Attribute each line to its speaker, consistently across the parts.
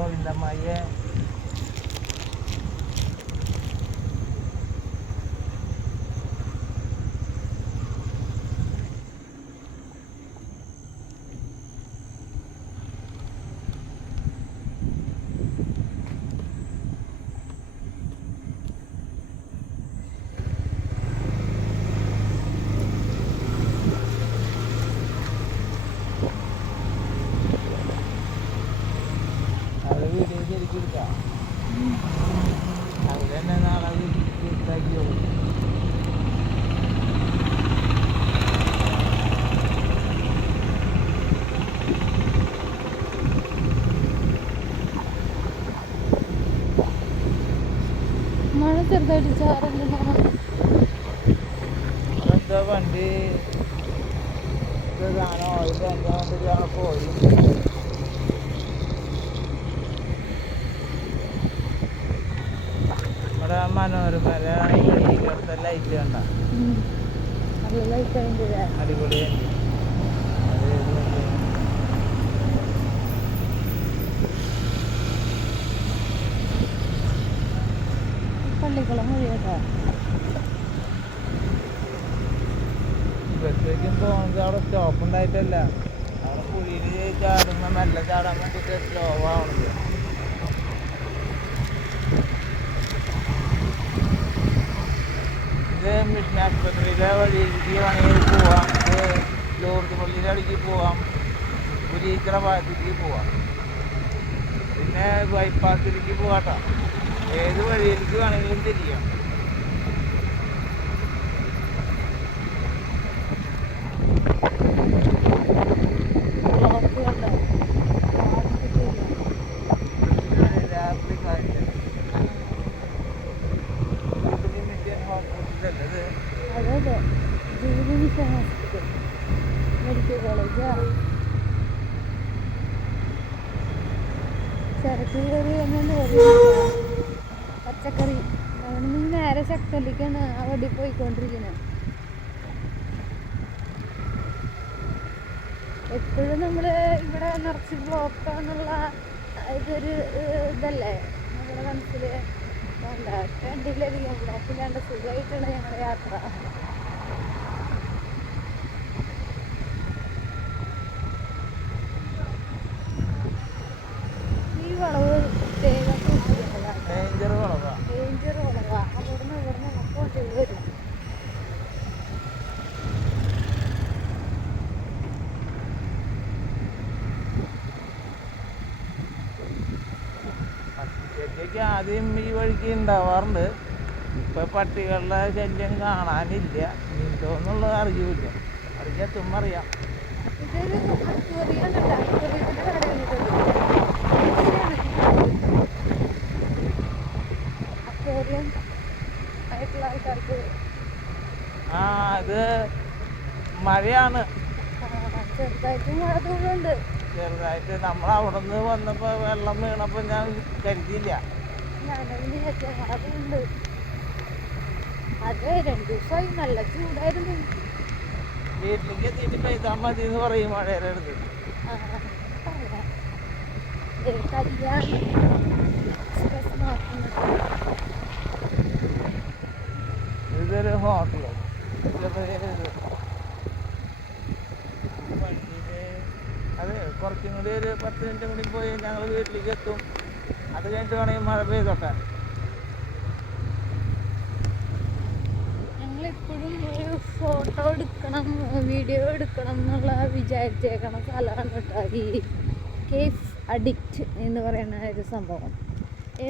Speaker 1: கோவிந்தம்மாயே.
Speaker 2: മഴ ചെറുതായിട്ട്
Speaker 1: ചാറുണ്ട്. വണ്ടി? പോയി നമ്മുടെ മനോരമ ലൈറ്റ് കണ്ട. അടിപൊളിയുണ്ട് അത് ഇത് വണ്ടി.
Speaker 2: പള്ളിക്കുളം വഴിയാട്ടാ
Speaker 1: ബസ്സിലേക്കും പോകുന്നത് അവിടെ സ്റ്റോപ്പ് ഉണ്ടായിട്ടല്ല. അവിടെ കുഴിയിൽ ചാടുമ്പോൾ മെല്ലെ ചാടാൻ വേണ്ടിയിട്ട് സ്ലോ ആവണത്. ഇത് മിഷൻ ആശുപത്രിയിലെ വഴിയിലേക്ക് വേണമെങ്കിൽ പോവാം. ഇത് ലോർദ് പള്ളിയുടെ അടിക്ക് പോവാം. പുരീക്കര ഭാഗത്തേക്ക് പോവാം. പിന്നെ ബൈപ്പാസിലേക്ക് പോവാട്ടോ. ഏത് വഴിയിലേക്ക് വേണമെങ്കിലും തിരിയാം
Speaker 2: ചരക്ക് കയറി എങ്ങനെ പച്ചക്കറി. അവിടെ നേരെ നേരെ ശക്തലിക്കാണ് വടി പോയിക്കൊണ്ടിരിക്കുന്നത് എപ്പോഴും നമ്മൾ ഇവിടെ നിറച്ച് ബ്ലോക്കാന്നുള്ള ഇതൊരു ഇതല്ലേ? നമ്മുടെ മനസ്സിൽ വേണ്ട രണ്ടിലധികം ബ്ലോക്കില്ലാണ്ട് സുഖമായിട്ടാണ് ഞങ്ങളുടെ യാത്ര.
Speaker 1: പട്ടിക്കൊക്കെ ആദ്യം ഈ വഴിക്ക് ഉണ്ടാവാറുണ്ട്. ഇപ്പൊ പട്ടികളുടെ ശല്യം കാണാനില്ല. എന്തോന്നുള്ളത് അറിയൂല അറിയാത്തും അറിയാം. ആ അത് മഴയാണ്.
Speaker 2: ചെറുതായിട്ട്
Speaker 1: നമ്മൾ അവിടെ നിന്ന് വന്നപ്പോൾ വെള്ളം വീണപ്പോൾ ഞാൻ കരുതിയില്ല.
Speaker 2: തൂളുണ്ട് അതെ രണ്ടു ദിവസമായി നല്ല ചൂടായിരുന്നു
Speaker 1: അതെ കുറച്ചും കൂടി ഒരു പത്ത് മിനിറ്റ് കൂടി പോയി ഞങ്ങൾ വീട്ടിലേക്ക് എത്തും. അത് കഴിഞ്ഞിട്ട് വേണമെങ്കിൽ മഴ പെയ്തോട്ടെ.
Speaker 2: ഞങ്ങളിപ്പോഴും ഒരു ഫോട്ടോ എടുക്കണം വീഡിയോ എടുക്കണം എന്നുള്ള വിചാരിച്ചേക്കണ സ്ഥലമാണ് കേട്ടോ ഈ കേസ് അഡിക്റ്റ് എന്ന് പറയുന്ന ഒരു സംഭവം.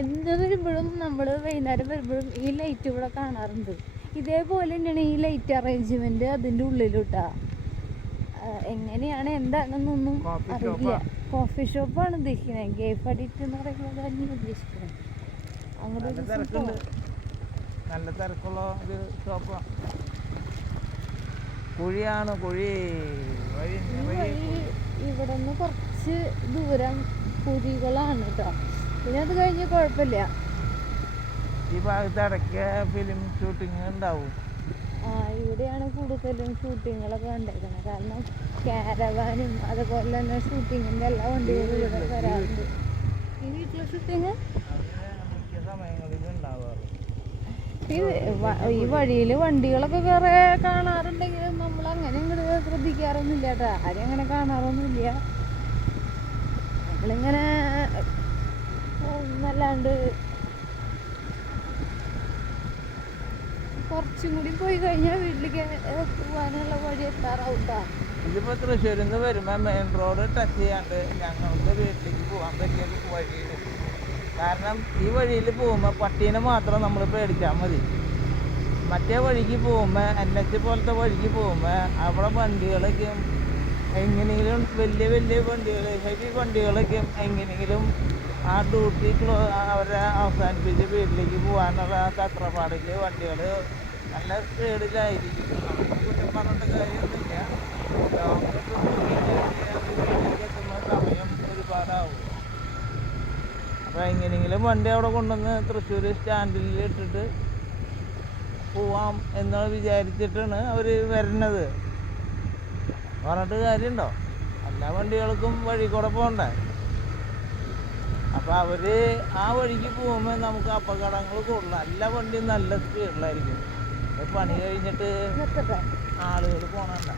Speaker 2: എന്ത് വരുമ്പോഴും നമ്മൾ വൈകുന്നേരം വരുമ്പോഴും ഈ ലൈറ്റ് ഇവിടെ കാണാറുണ്ട്. ഇതേപോലെ തന്നെയാണ് ഈ ലൈറ്റ് അറേഞ്ച്മെന്റ് അതിന്റെ ഉള്ളിലുട്ടാ എങ്ങനെയാണ് എന്താണെന്നൊന്നും അറിയില്ല? കോഫി ഷോപ്പാണ് ഉദ്ദേശിക്കുന്നത്. ഗേഫ് അഡിക്റ്റ് എന്ന് പറയുന്നത് തന്നെയാണ് ഉദ്ദേശിക്കുന്നത്. അങ്ങനെ
Speaker 1: നല്ല തിരക്കുള്ള ഒരു ഷോപ്പാണ് കുഴിയാണ് കുഴി. വഴി
Speaker 2: ഇവിടെ നിന്ന് കുറച്ച് ദൂരം കുഴികളാണ് കേട്ടോ പിന്നെ അത് കഴിഞ്ഞ് കുഴപ്പമില്ല.
Speaker 1: ഈ ഭാഗത്ത് ഇടയ്ക്ക് ഫിലിം ഷൂട്ടിങ് ഉണ്ടാവും.
Speaker 2: ഇവിടെയാണ് കൂടുതലും ഷൂട്ടിങ്ങുകളൊക്കെ ഉണ്ടായിരിക്കുന്നത് കാരണം കാരവാനും അതുപോലെ തന്നെ ഷൂട്ടിങ്ങിന്റെ എല്ലാ വണ്ടികളും ഇവിടെ വരാറുണ്ട്. ഈ വീട്ടിലെ ഷൂട്ടിങ് ഈ വഴിയിൽ വണ്ടികളൊക്കെ കുറേ കാണാറുണ്ടെങ്കിലും നമ്മൾ അങ്ങനെ ഇങ്ങോട്ട് ശ്രദ്ധിക്കാറൊന്നുമില്ല കേട്ടോ. ആരും അങ്ങനെ കാണാറൊന്നുമില്ല. നമ്മളിങ്ങനെ ഒന്നല്ലാണ്ട് കുറച്ചും കൂടി പോയി കഴിഞ്ഞാൽ വീട്ടിലേക്ക് പോകാനുള്ള വഴി എത്താറാവും
Speaker 1: ഇതിപ്പോ തൃശ്ശൂരിൽ നിന്ന് വരുമ്പോൾ മെയിൻ റോഡ് ടച്ച് ചെയ്യാണ്ട് ഞങ്ങൾക്ക് വീട്ടിലേക്ക് പോകാൻ പറ്റിയ വഴിയുണ്ട് കാരണം ഈ വഴിയിൽ പോകുമ്പോൾ പട്ടീനെ മാത്രം നമ്മൾ പേടിച്ചാൽ മതി. മറ്റേ വഴിക്ക് പോകുമ്പോൾ എൻ എച്ച് പോലത്തെ വഴിക്ക് പോകുമ്പോൾ അവിടെ വണ്ടികളൊക്കെ എങ്ങനെയെങ്കിലും വലിയ വലിയ വണ്ടികൾ ഹെവി വണ്ടികളൊക്കെ എങ്ങനെയെങ്കിലും ആ ഡ്യൂട്ടി അവരെ അവസാനിപ്പിച്ച് വീട്ടിലേക്ക് പോകാനുള്ള തത്രപ്പാടിൽ വണ്ടികൾ നല്ല സ്പീഡിലായിരിക്കും നമുക്ക് കുറ്റം പറഞ്ഞിട്ട് കാര്യമൊന്നുമില്ല. എത്തുമ്പോൾ സമയം ഒരുപാടാവും. അപ്പോൾ എങ്ങനെയെങ്കിലും വണ്ടി അവിടെ കൊണ്ടുവന്ന് തൃശ്ശൂർ സ്റ്റാൻഡിൽ ഇട്ടിട്ട് പോവാം എന്ന് വിചാരിച്ചിട്ടാണ് അവർ വരുന്നത് പറഞ്ഞിട്ട് കാര്യമുണ്ടോ? എല്ലാ വണ്ടികൾക്കും വഴി കൂടെ പോകണ്ടേ? അപ്പോൾ അവർ ആ വഴിക്ക് പോകുമ്പോൾ നമുക്ക് അപകടങ്ങൾ കൂടുതലാണ് എല്ലാ വണ്ടിയും നല്ല സ്പീഡിലായിരിക്കും. പണി കഴിഞ്ഞിട്ട് ആളുകൾ പോകണണ്ട